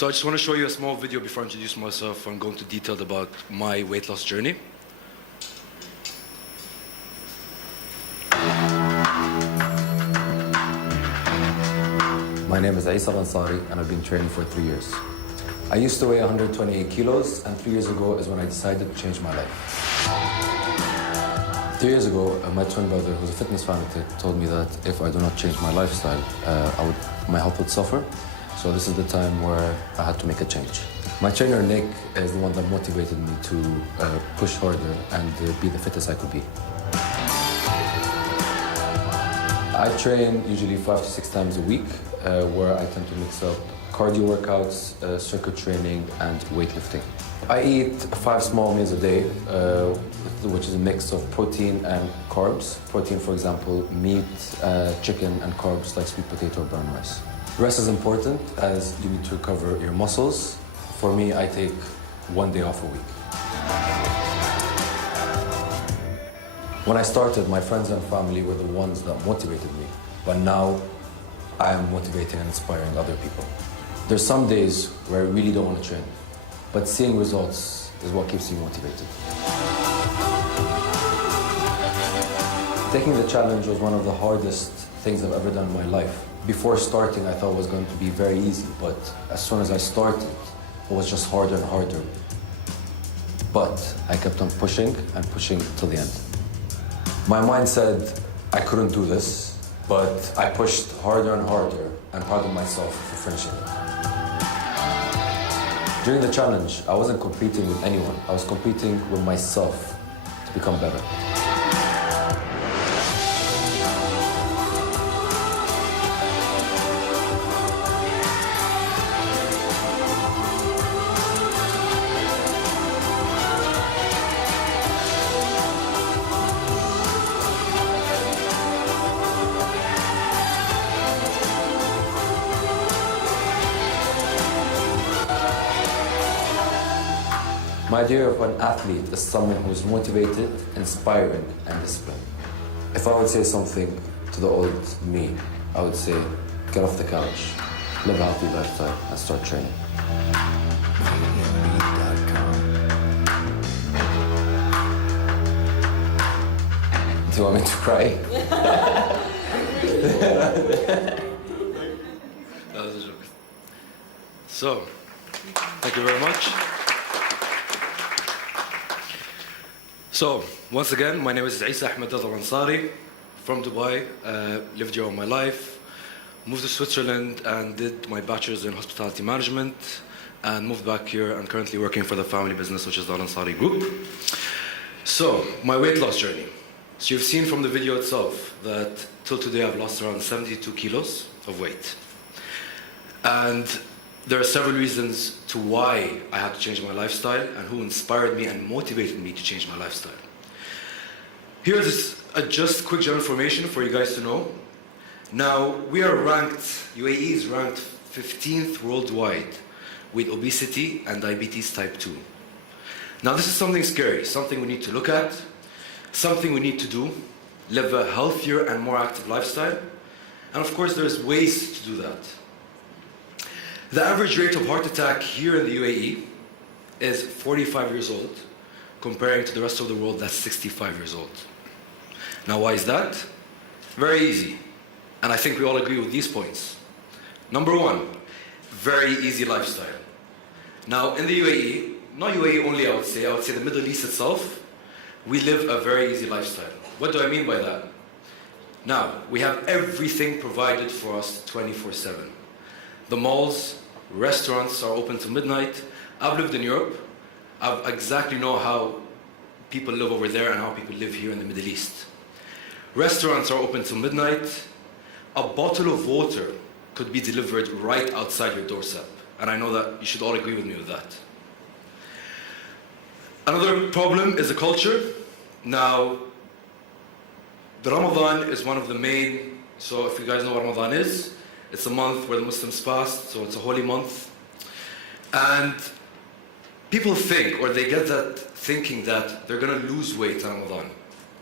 So I just want to show you a small video before I introduce myself and go into detail about my weight loss journey. My name is Essa Ansari and I've been training for 3 years. I used to weigh 128 kilos and 3 years ago is when I decided to change my life. 3 years ago, my twin brother, who's a fitness fanatic, told me that if I do not change my lifestyle, my health would suffer. So this is the time where I had to make a change. My trainer, Nick, is the one that motivated me to push harder and be the fittest I could be. I train usually 5 to 6 times a week, where I tend to mix up cardio workouts, circuit training, and weightlifting. I eat 5 small meals a day, which is a mix of protein and carbs. Protein, for example, meat, chicken, and carbs like sweet potato or brown rice. Rest is important as you need to recover your muscles. For me, I take 1 day off a week. When I started, my friends and family were the ones that motivated me, but now I am motivating and inspiring other people. There's some days where I really don't want to train, but seeing results is what keeps me motivated. Taking the challenge was one of the hardest things I've ever done in my life. Before starting, I thought it was going to be very easy, but as soon as I started, it was just harder and harder. But I kept on pushing and pushing till the end. My mind said I couldn't do this, but I pushed harder and harder and proud of myself for finishing it. During the challenge, I wasn't competing with anyone. I was competing with myself to become better. My idea of an athlete is someone who is motivated, inspiring, and disciplined. If I would say something to the old me, I would say, get off the couch, live a healthy lifestyle, and start training. Do you want me to cry? That was a joke. So, thank you very much. So, once again, my name is Essa Ansari from Dubai. Lived here all my life. Moved to Switzerland and did my bachelor's in hospitality management and moved back here and currently working for the family business, which is the Ansari Group. So, my weight loss journey. So you've seen from the video itself that till today I've lost around 72 kilos of weight. And there are several reasons to why I had to change my lifestyle and who inspired me and motivated me to change my lifestyle. Here's just quick general information for you guys to know. Now, we are ranked, UAE is ranked 15th worldwide with obesity and diabetes type 2. Now, this is something scary, something we need to look at, something we need to do, live a healthier and more active lifestyle. And of course, there's ways to do that. The average rate of heart attack here in the UAE is 45 years old, comparing to the rest of the world that's 65 years old. Now, why is that? Very easy. And I think we all agree with these points. Number one, very easy lifestyle. Now, in the UAE, not UAE only, I would say the Middle East itself, we live a very easy lifestyle. What do I mean by that? Now, we have everything provided for us 24/7. The malls, restaurants are open till midnight. I've lived in Europe. I exactly know how people live over there and how people live here in the Middle East. Restaurants are open till midnight. A bottle of water could be delivered right outside your doorstep. And I know that you should all agree with me with that. Another problem is the culture. Now, the Ramadan is one of the main, so if you guys know what Ramadan is, it's a month where the Muslims fast, so it's a holy month. And people think, or they get that thinking that they're gonna lose weight in Ramadan.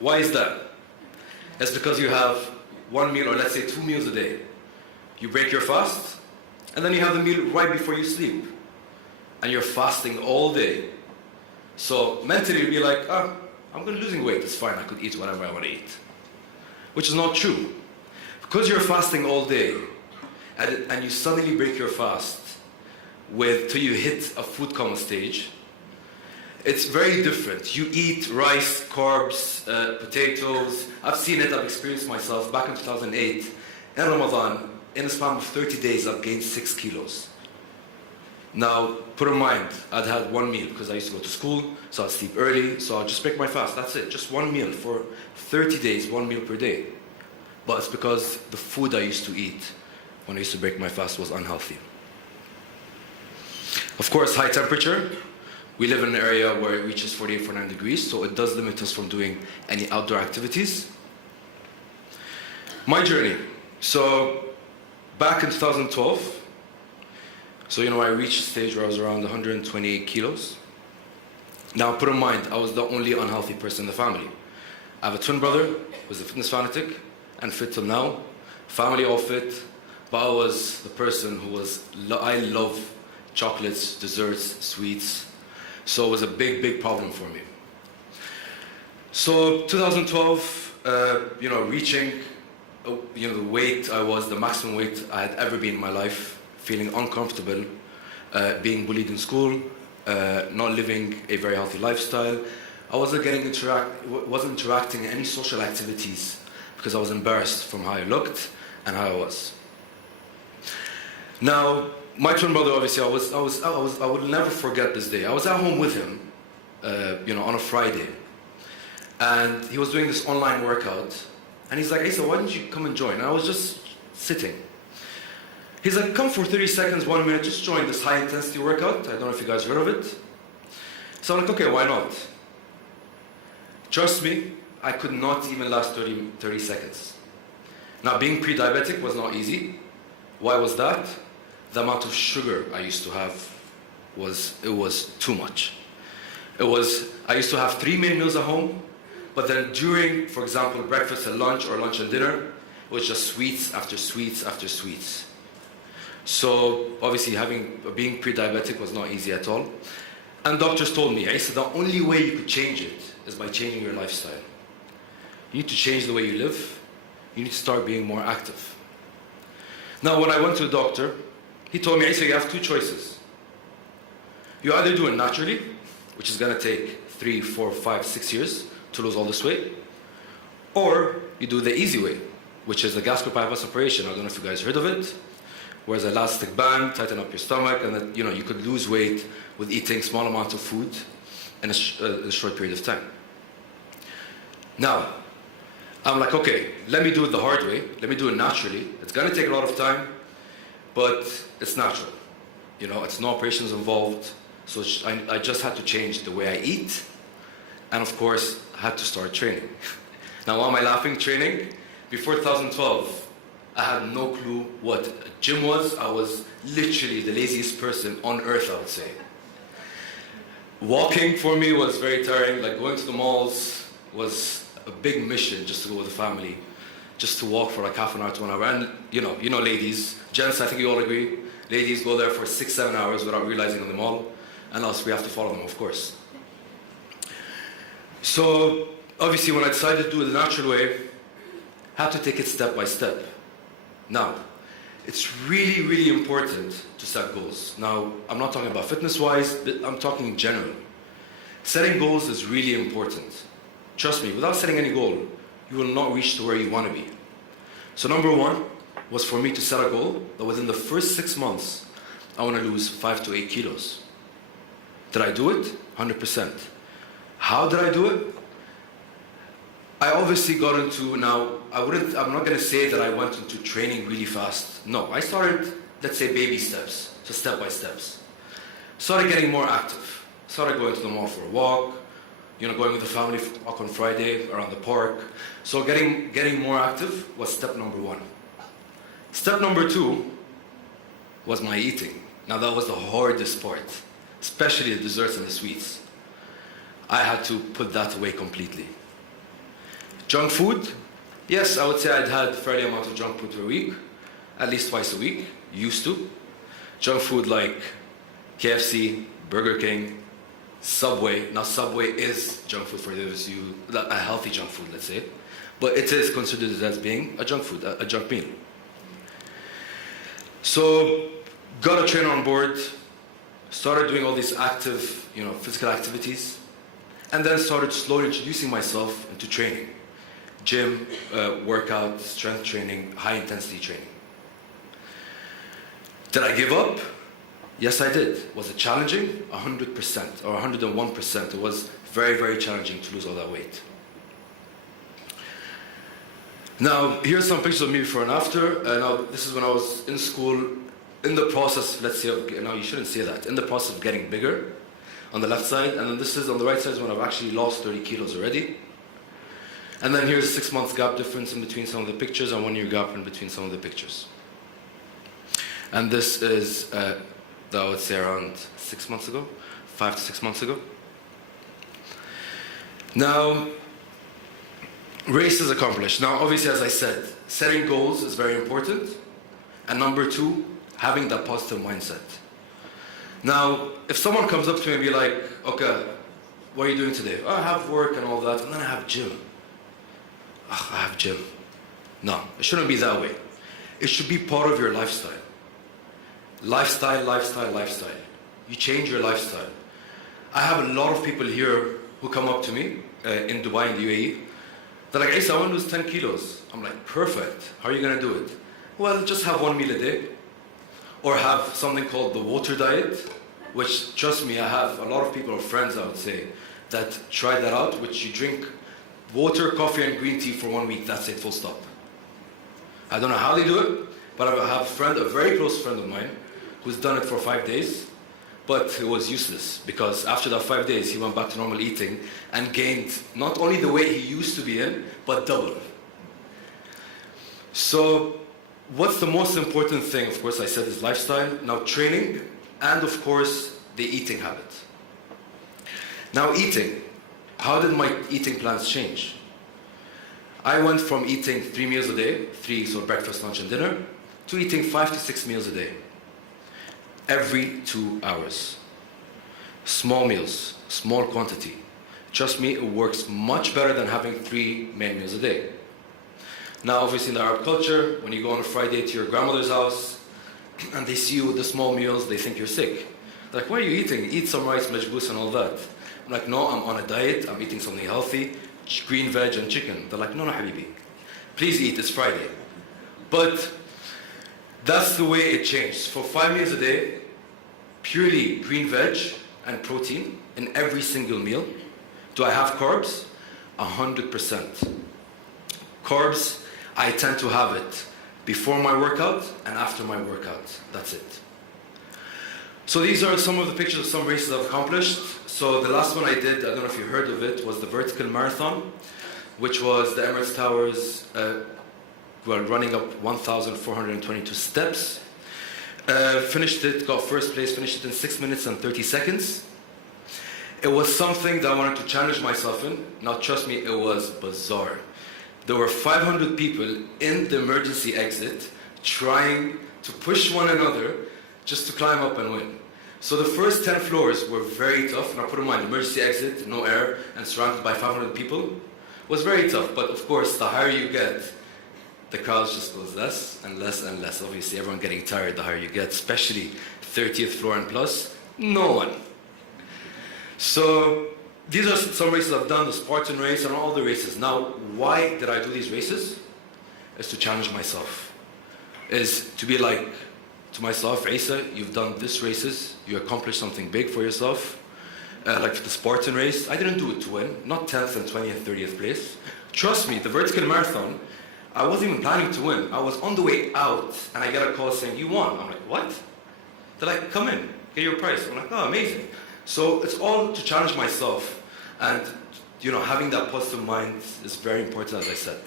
Why is that? It's because you have one meal, or let's say 2 meals a day. You break your fast, and then you have the meal right before you sleep, and you're fasting all day. So mentally you'll be like, I'm losing weight, it's fine, I could eat whatever I want to eat. Which is not true. Because you're fasting all day, and you suddenly break your fast till you hit a food coma stage, it's very different. You eat rice, carbs, potatoes. I've seen it, I've experienced myself. Back in 2008, in Ramadan, in a span of 30 days, I've gained 6 kilos. Now, put in mind, I'd had one meal because I used to go to school, so I'd sleep early, so I'd just break my fast, that's it. Just one meal for 30 days, one meal per day. But it's because the food I used to eat when I used to break my fast was unhealthy. Of course, high temperature. We live in an area where it reaches 48, 49 degrees, so it does limit us from doing any outdoor activities. My journey. So, back in 2012, I reached a stage where I was around 128 kilos. Now, put in mind, I was the only unhealthy person in the family. I have a twin brother who was a fitness fanatic and fit till now. Family all fit, but I was the person who I love chocolates, desserts, sweets. So it was a big, big problem for me. So 2012, reaching, the weight the maximum weight I had ever been in my life, feeling uncomfortable, being bullied in school, not living a very healthy lifestyle. I wasn't interacting in any social activities because I was embarrassed from how I looked and how I was. Now, my twin brother, obviously, I would never forget this day. I was at home with him, on a Friday, and he was doing this online workout, and he's like, Essa, why don't you come and join? And I was just sitting. He's like, come for 30 seconds, 1 minute, just join this high intensity workout. I don't know if you guys heard of it. So I'm like, okay, why not? Trust me, I could not even last 30 seconds. Now, being pre-diabetic was not easy. Why was that? The amount of sugar I used to have was too much. I used to have 3 main meals at home, but then during, for example, breakfast and lunch or lunch and dinner, it was just sweets after sweets after sweets. So obviously being pre-diabetic was not easy at all. And doctors told me, Issa, the only way you could change it is by changing your lifestyle. You need to change the way you live. You need to start being more active. Now, when I went to the doctor, he told me, Issa, you have 2 choices. You either do it naturally, which is going to take 3, 4, 5, 6 years to lose all this weight, or you do the easy way, which is the gastric bypass operation. I don't know if you guys heard of it. Whereas an elastic band, tighten up your stomach, and that, you could lose weight with eating small amounts of food in a short period of time. Now, I'm like, okay, let me do it the hard way. Let me do it naturally. It's going to take a lot of time, but it's natural. It's no operations involved. So I just had to change the way I eat. And of course, I had to start training. Now, why am I laughing? Training? Before 2012, I had no clue what a gym was. I was literally the laziest person on earth, I would say. Walking for me was very tiring. Like going to the malls was a big mission just to go with the family, just to walk for like half an hour to 1 hour. And ladies, gents, I think you all agree, ladies go there for 6, 7 hours without realizing on the mall, and us, we have to follow them, of course. So obviously when I decided to do it the natural way, I had to take it step by step. Now, it's really, really important to set goals. Now, I'm not talking about fitness-wise, but I'm talking in general. Setting goals is really important. Trust me, without setting any goal, you will not reach to where you want to be. So number 1 was for me to set a goal that within the first 6 months, I want to lose 5 to 8 kilos. Did I do it? 100%. How did I do it? I obviously got into, now, I'm not going to say that I went into training really fast. No, I started, let's say, baby steps, so step by steps. Started getting more active. Started going to the mall for a walk, going with the family for a walk on Friday around the park. So getting more active was step number 1. Step number 2 was my eating. Now that was the hardest part, especially the desserts and the sweets. I had to put that away completely. Junk food, yes, I would say I'd had a fairly amount of junk food per week, at least twice a week, used to. Junk food like KFC, Burger King, Subway. Now Subway is junk food for those of you, a healthy junk food, let's say. But it is considered as being a junk food, a junk meal. So, got a trainer on board, started doing all these active, physical activities, and then started slowly introducing myself into training. Gym, workout, strength training, high intensity training. Did I give up? Yes, I did. Was it challenging? 100% or 101%. It was very, very challenging to lose all that weight. Now, here's some pictures of me before and after. Now, this is when I was in school, in the process, let's say, no, you shouldn't say that, in the process of getting bigger on the left side, and then this is on the right side is when I've actually lost 30 kilos already. And then here's a 6-month gap difference in between some of the pictures and 1-year gap in between some of the pictures. And this is, I would say around 6 months ago, 5 to 6 months ago. Now, race is accomplished. Now, obviously, as I said, setting goals is very important. And number 2, having that positive mindset. Now, if someone comes up to me and be like, okay, what are you doing today? Oh, I have work and all that, and then I have gym. Oh, I have gym. No, it shouldn't be that way. It should be part of your lifestyle. Lifestyle, lifestyle, lifestyle. You change your lifestyle. I have a lot of people here who come up to me in Dubai, in the UAE. They're like, Essa, I want to lose 10 kilos. I'm like, perfect. How are you going to do it? Well, just have 1 meal a day. Or have something called the water diet, which, trust me, I have a lot of people or friends, I would say, that try that out, which you drink water, coffee, and green tea for 1 week. That's it, full stop. I don't know how they do it, but I have a friend, a very close friend of mine, who's done it for 5 days, but it was useless because after that 5 days, he went back to normal eating and gained not only the weight he used to be in, but double. So, what's the most important thing? Of course, I said is lifestyle, now training, and of course, the eating habit. Now eating, how did my eating plans change? I went from eating 3 meals a day, 3, so breakfast, lunch, and dinner, to eating 5 to 6 meals a day. Every 2 hours. Small meals, small quantity. Trust me, it works much better than having 3 main meals a day. Now, obviously in the Arab culture, when you go on a Friday to your grandmother's house, and they see you with the small meals, they think you're sick. They're like, what are you eating? Eat some rice, majboos and all that. I'm like, no, I'm on a diet, I'm eating something healthy, green veg and chicken. They're like, no, habibi. Please eat, it's Friday. But that's the way it changed. For 5 meals a day, purely green veg and protein in every single meal. Do I have carbs? 100%. Carbs, I tend to have it before my workout and after my workout. That's it. So these are some of the pictures of some races I've accomplished. So the last one I did, I don't know if you heard of it, was the vertical marathon, which was the Emirates Towers, running up 1,422 steps. Finished it, got first place, finished it in 6 minutes and 30 seconds. It was something that I wanted to challenge myself in. Now trust me, it was bizarre. There were 500 people in the emergency exit trying to push one another just to climb up and win. So the first 10 floors were very tough. Now put in mind, emergency exit, no air, and surrounded by 500 people was very tough. But of course, the higher you get, the crowd just goes less and less and less. Obviously, everyone getting tired the higher you get, especially 30th floor and plus, no one. So these are some races I've done, the Spartan race and all the races. Now, why did I do these races? Is to challenge myself. Is to be like to myself, Essa, you've done these races, you accomplished something big for yourself. Like the Spartan race, I didn't do it to win, not 10th and 20th, 30th place. Trust me, the vertical marathon, I wasn't even planning to win. I was on the way out and I get a call saying, you won. I'm like, what? They're like, come in, get your prize. I'm like, oh, amazing. So it's all to challenge myself. And, having that positive mind is very important, as I said.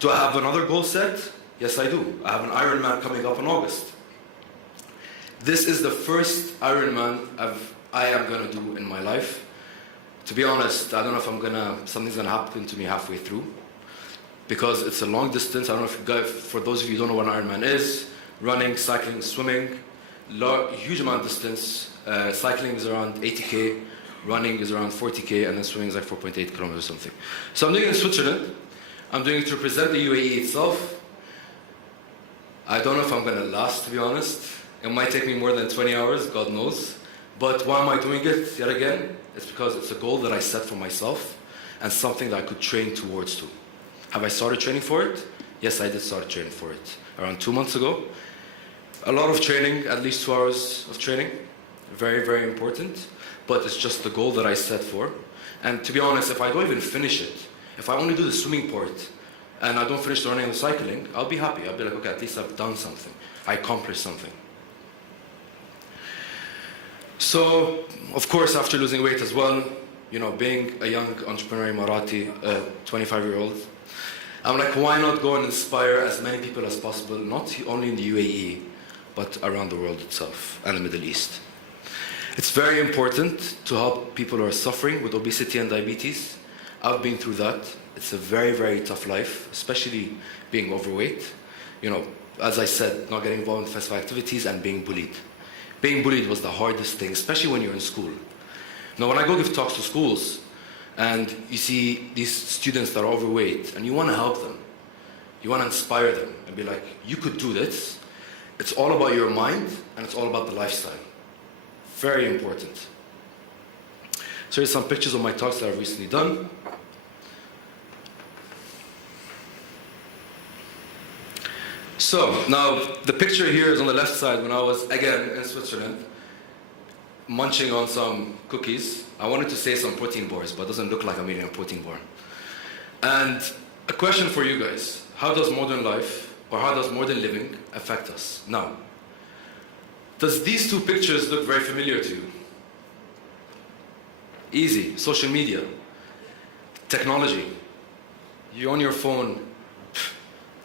Do I have another goal set? Yes, I do. I have an Ironman coming up in August. This is the first Ironman I am going to do in my life. To be honest, I don't know if something's going to happen to me halfway through. Because it's a long distance. I don't know if you guys, for those of you who don't know what an Ironman is, running, cycling, swimming, huge amount of distance. Cycling is around 80k, running is around 40k, and then swimming is like 4.8 kilometers or something. So I'm doing it in Switzerland. I'm doing it to represent the UAE itself. I don't know if I'm going to last, to be honest. It might take me more than 20 hours, God knows. But why am I doing it yet again? It's because it's a goal that I set for myself and something that I could train towards to. Have I started training for it? Yes, I did start training for it. Around 2 months ago. A lot of training, at least 2 hours of training. Very, very important. But it's just the goal that I set for. And to be honest, if I don't even finish it, if I only do the swimming part and I don't finish the running and the cycling, I'll be happy. I'll be like, okay, at least I've done something. I accomplished something. So, of course, after losing weight as well, you know, being a young entrepreneur Emirati, 25-year-old, I'm like, why not go and inspire as many people as possible, not only in the UAE, but around the world itself and the Middle East. It's very important to help people who are suffering with obesity and diabetes. I've been through that. It's a very, very tough life, especially being overweight. You know, as I said, not getting involved in physical activities and being bullied. Being bullied was the hardest thing, especially when you're in school. Now, when I go give talks to schools, and you see these students that are overweight, and you want to help them, you want to inspire them, and be like, you could do this. It's all about your mind, and it's all about the lifestyle. Very important. So here's some pictures of my talks that I've recently done. So, now, the picture here is on the left side when I was, again, in Switzerland, munching on some cookies. I wanted to say some protein bars, but it doesn't look like I'm eating a protein bar. And a question for you guys. How does modern life, or how does modern living affect us? Now, does these two pictures look very familiar to you? Easy. Social media. Technology. You're on your phone.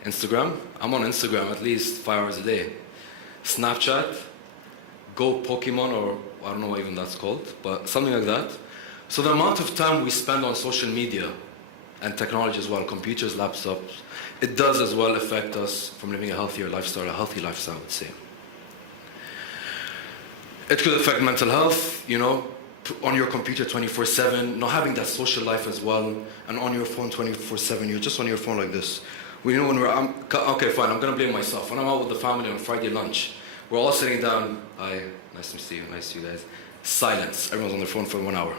Instagram. I'm on Instagram at least 5 hours a day. Snapchat. Go Pokemon, or I don't know what even that's called, but something like that. So the amount of time we spend on social media and technology as well, computers, laptops, it does as well affect us from living a healthier lifestyle, a healthy lifestyle, I would say. It could affect mental health, you know, on your computer 24/7, not having that social life as well, and on your phone 24/7, you're just on your phone like this. You know, when okay, fine, I'm gonna blame myself. When I'm out with the family on Friday lunch, we're all sitting down. Hi, nice to see you, nice to see you guys. Silence, everyone's on their phone for 1 hour.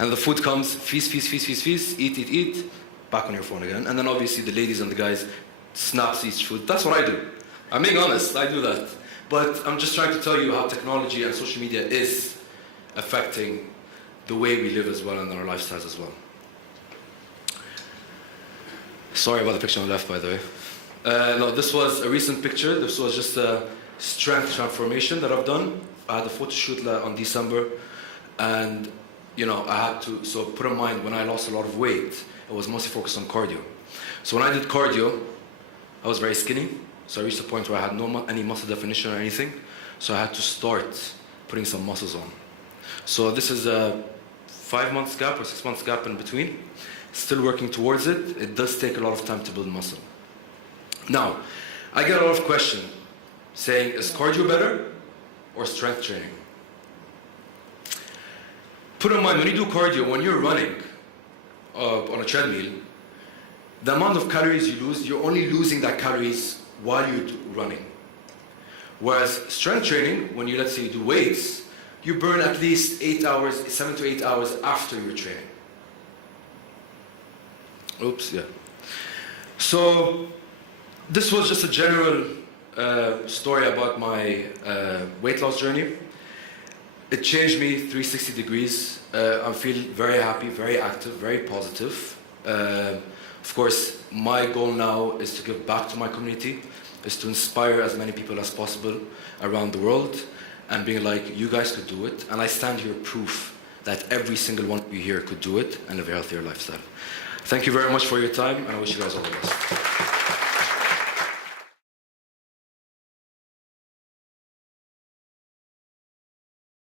And the food comes, feast, feast, feast, feast, feast, eat, eat, eat, back on your phone again. And then obviously the ladies and the guys snaps each food. That's what I do. I'm being honest, I do that. But I'm just trying to tell you how technology and social media is affecting the way we live as well and our lifestyles as well. Sorry about the picture on the left, by the way. No, this was a recent picture. This was just a strength transformation that I've done. I had a photo shoot on December, and you know, I had to, so put in mind, when I lost a lot of weight, it was mostly focused on cardio. So when I did cardio, I was very skinny, so I reached a point where I had any muscle definition or anything, so I had to start putting some muscles on. So this is a 5 months gap or 6 months gap in between. Still working towards it. It does take a lot of time to build muscle. Now, I get a lot of questions saying, is cardio better or strength training? Put in mind, when you do cardio, when you're running on a treadmill, the amount of calories you lose, you're only losing that calories while you're running. Whereas strength training, when you, let's say, you do weights, you burn at least 8 hours, 7 to 8 hours after your training. Oops, yeah. So this was just a general story about my weight loss journey. It changed me 360 degrees. I feel very happy, very active, very positive. Of course, my goal now is to give back to my community, is to inspire as many people as possible around the world, and being like, you guys could do it. And I stand here proof that every single one of you here could do it and live a healthier lifestyle. Thank you very much for your time, and I wish you guys all the best.